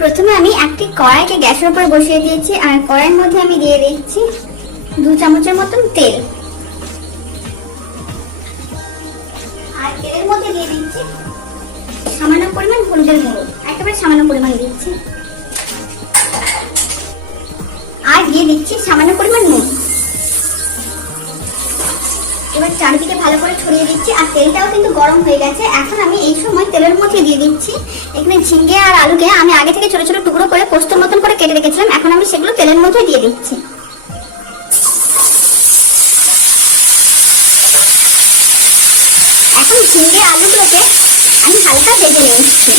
প্রথমে আমি একটি কড়াইকে গ্যাসের উপর বসিয়ে দিয়েছি আর কড়াইয়ের মধ্যে আমি দিয়ে দিচ্ছি 2 চামচের মতন তেল। আর তেলের মধ্যে দিয়ে দিচ্ছি সামান্য পরিমাণ হলুদের গুঁড়ো, একেবারে সামান্য পরিমাণ দিচ্ছি। আর দিয়ে দিচ্ছি সামান্য পরিমাণ নুন। এবার চারিদিকে ভালো করে ছড়িয়ে দিচ্ছি। আর তেলটাও কিন্তু গরম হয়ে গেছে। এখন আমি এই সময় তেলের মধ্যে দিয়ে দিচ্ছি এখানে ঝিঙ্গে আর আলুকে আমি আগে থেকে ছোট ছোট টুকরো করে পোস্তর মতন করে কেটে রেখেছিলাম। এখন আমি সেগুলো তেলের মধ্যে দিয়ে দিচ্ছি। এখন ঝিঙ্গে আলুগুলোকে আমি হালকা ভেজে নিচ্ছি।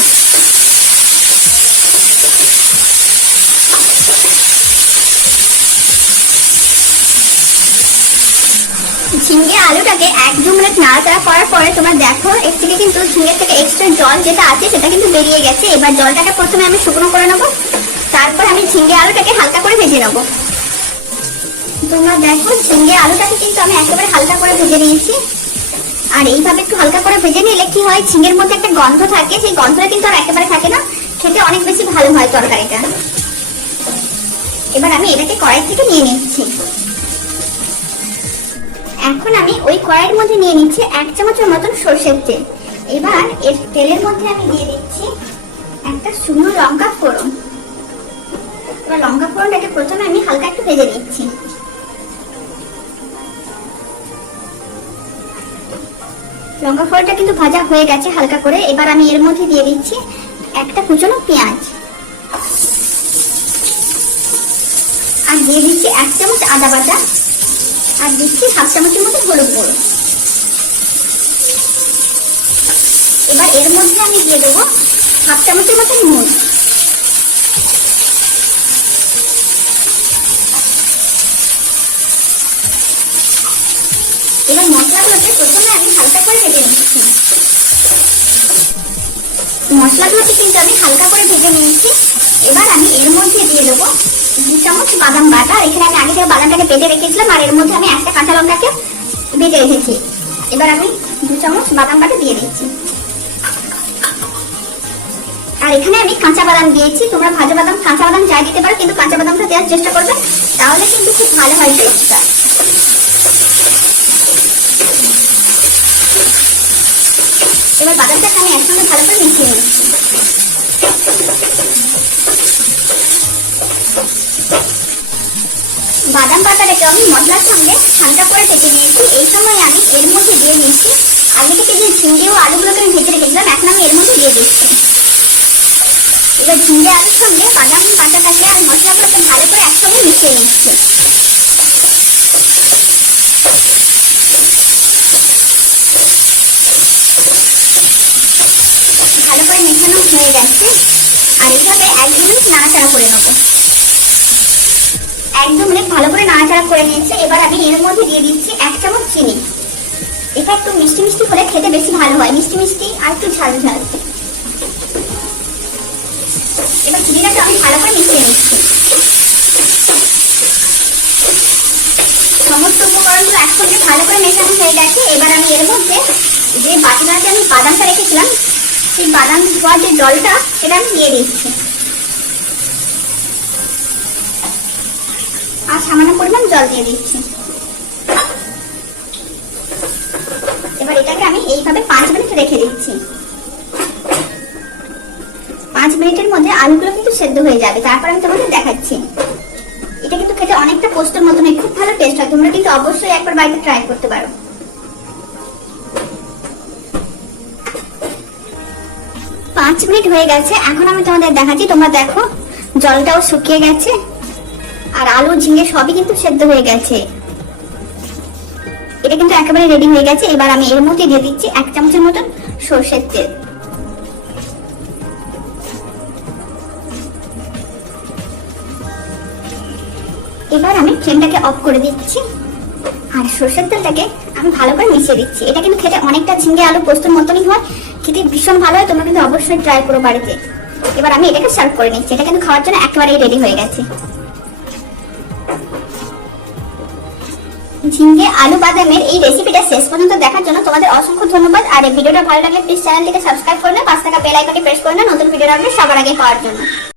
ঝিঙ্গে আলুটাকে 1-2 মিনিট নাড়াচাড়া করার পরে তোমরা দেখো এর থেকে কিন্তু ঝিঙ্গের থেকে এক্সট্রা জল যেটা আছে সেটা কিন্তু বেরিয়ে গেছে। এবার জলটাকে প্রথমে আমি শুকনো করে নেবো, তারপর আমি ঝিঙ্গে আলুটাকে হালকা করে ভেজে নেবো। তোমরা দেখো ঝিঙ্গে আলুটাকে কিন্তু আমি একেবারে হালকা করে ভেজে নিয়েছি। আর এইভাবে একটু হালকা করে ভেজে নিলে কি হয়, ঝিঙ্গের মধ্যে একটা গন্ধ থাকে, সেই গন্ধটা কিন্তু আর একেবারে থাকে না, খেতে অনেক বেশি ভালো হয় তরকারিটা। এবার আমি এটাকে কড়াই থেকে নিয়ে নিচ্ছি। এখন আমি ওই কড়াইয়ের মধ্যে নিয়ে নিচ্ছি 1 চামচের মতন সরষের তেল। এবার এর তেলের মধ্যে আমি দিয়ে দিচ্ছি একটা শুকনো লঙ্কা ফোড়ন। এবার লঙ্কা ফোড়নটাকে প্রথমে আমি হালকা একটু ভেজে নিচ্ছি। লঙ্কা ফোড়নটা কিন্তু ভাজা হয়ে গেছে হালকা করে। এবার আমি এর মধ্যে দিয়ে দিচ্ছি একটা কুচনো পেঁয়াজ। আর দিয়ে দিচ্ছি 1 চামচ আদা বাটা। আর দিচ্ছি 1/2 চামচের মতো হলুদ গুঁড়ো। এবার এর মধ্যে আমি দিয়ে দেবো 1/2 চামচের মতো নুন। এবার মশলাগুলোকে প্রথমে আমি হালকা করে ভেজে নিচ্ছি। মশলাগুলোকে কিন্তু আমি হালকা করে ভেজে নিয়েছি। এবার আমি এর মধ্যে দিয়ে দেবো 2 চামচ বাদাম বাটা। আর এখানে আমি আগে থেকে বাদামটাকে বেটে রেখেছিলাম। আর এর মধ্যে আমি একটা কাঁচা লঙ্কাকে বেটে রেখেছি। এবার আমি 2 চামচ বাদাম বাটা দিয়ে দিচ্ছি। আর এখানে আমি কাঁচা বাদাম দিয়েছি। তোমরা ভাজা বাদাম কাঁচা বাদাম যাই দিতে পারো, কিন্তু কাঁচা বাদামটা দেওয়ার চেষ্টা করবে, তাহলে কিন্তু খুব ভালো হয় টেস্টটা। এবার বাদামটাকে আমি একসঙ্গে ভালো করে মিশিয়ে নিচ্ছি। বাদাম বাটাটাকে আমি মশলার সঙ্গে হালকা করে ভেজে নিয়েছি। এই সময় আমি এর মধ্যে দিয়ে দিচ্ছি আগে থেকে যে ঝিঙ্গে ও আলুগুলোকে আমি ভেজে রেখেছিলাম, এখন আমি এর মধ্যে দিয়ে দিচ্ছি। এবার ঝিঙ্গে আলুর সঙ্গে বাদাম বাটাটাকে আর মশলাগুলোকে ভালো করে একসঙ্গে মিশিয়ে নিচ্ছি। ভালো করে মেশানো হয়ে গেছে। আর এইভাবে 1-2 মিনিট নাড়াচাড়া করে নেবো। 1-2 মিনিট ভালো করে নাড়াচাড়া করে নিয়েছে। এবার আমি এর মধ্যে দিয়ে দিচ্ছি 1 চামচ চিনি। এটা একটু মিষ্টি মিষ্টি হলে খেতে বেশি ভালো হয়, মিষ্টি মিষ্টি আর একটু ঝাল ঝাল। এবার চিনিটাকে আমি ভালো করে মিশিয়ে নিচ্ছি। সমস্ত উপকরণগুলো একসঙ্গে ভালো করে মেশানো হয়ে গেছে। এবার আমি এর মধ্যে যে বাটিটাতে আমি বাদামটা রেখেছিলাম, সেই বাদাম ধোয়া যে জলটা সেটা আমি দিয়ে দিচ্ছি। আর সামান্য পরিমাণ জল দিয়ে দিচ্ছি। এবার এটাকে আমি এইভাবে 5 মিনিট রেখে দিচ্ছি। 5 মিনিটের মধ্যে আলুগুলো কিন্তু সেদ্ধ হয়ে যাবে। তারপর আমি তোমাদের দেখাচ্ছি। এটা কিন্তু খেতে অনেকটা পোস্তর মতন হয়, খুব ভালো টেস্ট হয়। তোমরা কিন্তু অবশ্যই একবার বাড়িতে ট্রাই করতে পারো। 5 মিনিট হয়ে গেছে। এখন আমি তোমাদের দেখাচ্ছি। তোমরা দেখো জলটাও শুকিয়ে গেছে আর আলু ঝিঙে সবই কিন্তু সেদ্ধ হয়ে গেছে। এটা কিন্তু একেবারে রেডি হয়ে গেছে। এবার আমি এর মধ্যে দিয়ে দিচ্ছি 1 চামচের মতন সরষের তেল। এবার আমি ফ্লেমটাকে অফ করে দিচ্ছি। আর সরষের তেলটাকে আমি ভালো করে মিশিয়ে দিচ্ছি। এটা কিন্তু খেতে অনেকটা ঝিঙ্গে আলু পোস্তর মতনই হয়, খেতে ভীষণ ভালো হয়। তোমরা কিন্তু অবশ্যই ট্রাই করো বাড়িতে। এবার আমি এটাকে সার্ভ করে নিচ্ছি। এটা কিন্তু খাওয়ার জন্য একেবারেই রেডি হয়ে গেছে। ঝিঙ্গে আলু বাদামের এই রেসিপিটা শেষ পর্যন্ত দেখার জন্য তোমাদের অসংখ্য ধন্যবাদ। আর এই ভিডিওটা ভালো লাগলে প্লিজ চ্যানেলটিকে সাবস্ক্রাইব করে নাও, পাশে থাকা বেল আইকনটি প্রেস করে নাও নতুন ভিডিওর আপডেট সবার আগে পাওয়ার জন্য।